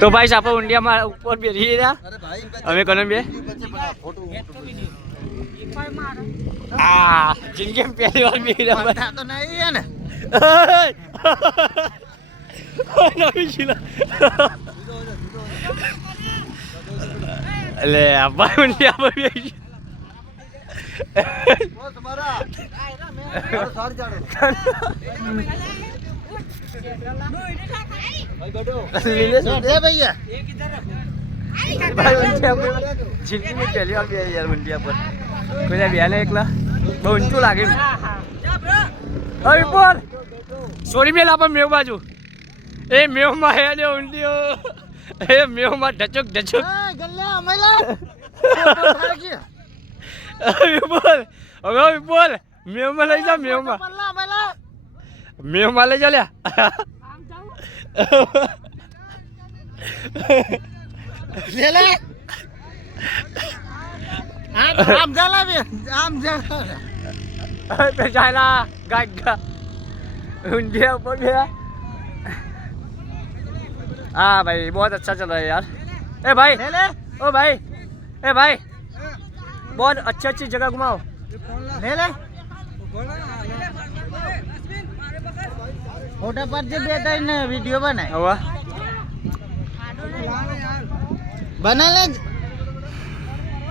तो भाई साहब इंडिया में ऊपर भी रही है हमें कौन भी जिनके पहली बार भी तो नहीं है ना ले अब इंडिया में भी भैया जिंदगी में पहली बार भी यार इंडिया पर कोई बिहाने एकला बहुत ऊंचू लागे विपुल सोरी में लापा मेव बाजू ए मेव में है ने उंडियो ए मेव में ढचक ढचक गल्ला अमला विपुल હવે વિપુલ મેવ માં લઈ જા મેવ માં લઈ જા લે લે આમ જા લે આમ જા पे जायला गाय इंडिया ऊपर भी है हाँ भाई बहुत अच्छा चल रहा है यार ए भाई ओ भाई ए भाई बहुत अच्छी अच्छी जगह घुमाओ ले ले फोटो पर जो देता है ना वीडियो बनाए हुआ बना ले